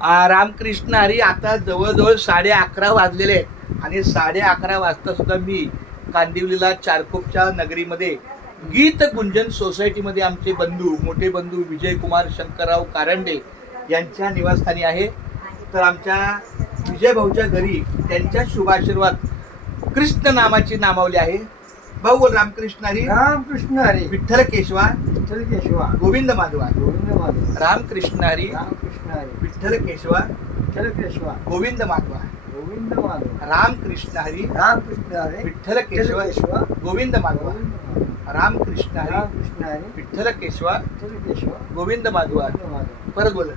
रामकृष्ण हरी. आता जवळजवळ 11:30 वाजलेले आहेत आणि 11:30 वाजता सुद्धा मी कांदिवलीला चारकोपच्या नगरीमध्ये गीत गुंजन सोसायटीमध्ये आमचे बंधू, मोठे बंधू विजयकुमार शंकरराव कारंडे यांच्या निवासस्थानी आहे. तर आमच्या विजय भाऊच्या घरी त्यांच्या शुभाशीर्वाद कृष्ण नामाची नामावली आहे. भाऊ बोल. रामकृष्ण हरी. रामकृष्ण हरी. विठ्ठल केशवा. विठ्ठल केशवा. गोविंद माधवा. गोविंद माधव. रामकृष्ण हरी. रामकृष्ण हरी. विठ्ठल केशवा. विठ्ठल केशवा. गोविंद माधवा. गोविंद माधव. रामकृष्ण हरी. रामकृष्ण हरी. विठ्ठल केशवा. केशवा. गोविंद माधवा. रामकृष्ण हरी. रामकृष्ण हरी. विठ्ठल केशवा. विठ्ठल केशवा. गोविंद माधवा. गोविंद माधव. परत बोल.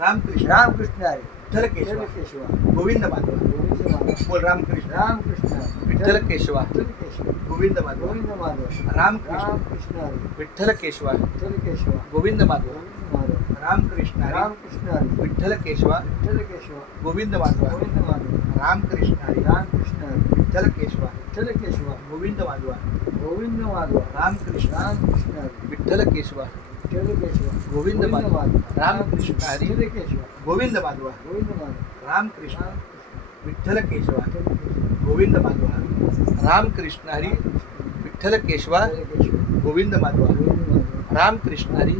रामकृष्ण. रामकृष्ण हरी. विठ्ठल केशवा. विठ्ठल केशवा. गोविंद माधवा. गोविंद माधव. बोल. रामकृष्ण. रामकृष्ण हरी. विठ्ठल केशवा. विठ्ठल केशवा. गोविंद माधवा. गोविंद माधव. रामकृष्ण. रामकृष्ण हरी. विठ्ठल केशवा. विठ्ठल केशवा. गोविंद माधवा. गोविंद माधव. रामकृष्ण हरी. रामकृष्ण हरी. विठ्ठल केशवा. विठ्ठल केशवा. गोविंद माधवा. गोविंद माधव. रामकृष्ण हरी. रामकृष्ण हरी. विठ्ठल केशवा. विठ्ठल केशवा. गोविंद माधवा. गोविंद माधव. रामकृष्ण. रामकृष्ण हरी. विठ्ठल केशवा. विठ्ठल केशवा. गोविंद माधवा. रामकृष्ण हरी. विठ्ठल केशवा. गोविंद माधवा. गोविंद माधव. रामकृष्ण. रामकृष्ण. विठ्ठल केशवा. विठ्ठल केशवा. गोविंद माधवा. रामकृष्ण हरी. विठ्ठल केशवा. विठ्ठल केशवा. गोविंद माधवा. गोविंद माधव. रामकृष्ण हरी.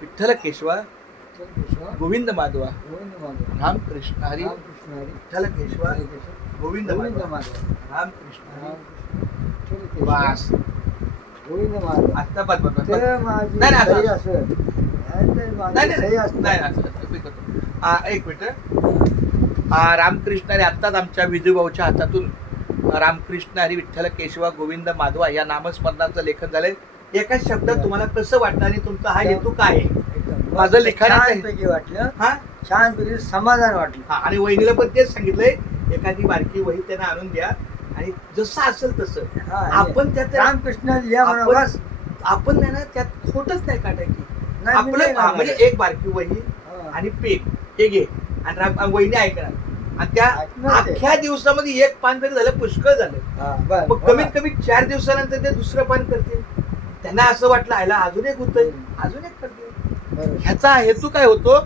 विठ्ठल केशवा. विठ्ठल केशवा. गोविंद माधवा. गोविंद माधव. रामकृष्ण हरी. रामकृष्ण हरी. विठ्ठल केशवा. विठ्ठल केशवा. गोविंद गोविंद माधवा. माधव. रामकृष्ण हरी. रामकृष्ण. विठ्ठल केशवा. बस. गोविंद माधव. आता बस बस बस. ते माझी नाही, नाही, सही असं. असेल. ते माझी नाही सही नाही असणार. नाही असं मी करतो. एक मिनिट. रामकृष्ण हरी. आत्ताच आमच्या विजूभाऊच्या हातातून रामकृष्ण हरी विठ्ठल केशवा गोविंद माधवा या नामस्मरणाचं लेखन झालंय. एका शब्दात तुम्हाला कसं वाटलं आणि तुमचा हा हेतू काय आहे? एकदम माझं लिखाणाचं आहे. छानपैकी वाटलं. हा छानपैकी समाधान वाटलं. हा. आणि वहिनीला पण तेच सांगितलंय, एखादी बारकी वही त्यांना आणून द्या आणि जसं असेल तसं हा, आपण त्यात रामकृष्ण लिहा म्हणा बस. आपण नाही ना त्यात खोटच नाही काढायची. नाही, मी नाही आपलं ना म्हणजे म्हणत. एक बारकी वही हा. आणि पेन हे घे आणि वहिनी ऐकणार आणि त्या ऐकणार ते. अख्ख्या दिवसामध्ये एक पान तरी झालं, पुष्कळ झालं. हा, बस. मग कमीत कमी 4 दिवसानंतर ते दुसरं पान करतील. त्यांना असं वाटलं आयला अजून एक होतंय, अजून एक करतील. बरोबर. ह्याचा हेतू काय होतो?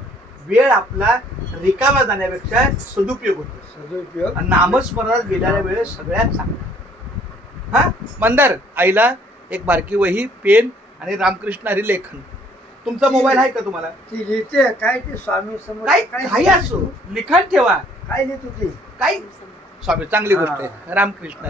वेळ आपला रिकामा जाण्यापेक्षा सदुपयोग होतो. सदुपयोग. आणि नामस्मरणात गेलेल्या वेळेस सगळ्यात चांगला. हा मंदार, आईला एक बारकी वही, पेन आणि रामकृष्ण हरी लेखन. तुमचा मोबाईल आहे का तुम्हाला? ती लिहिते काय ते स्वामी समोर काय काही असो लिखाण ठेवा. काय लिहित होती? काही स्वामी चांगली गोष्ट हा. आहे. रामकृष्ण हरी.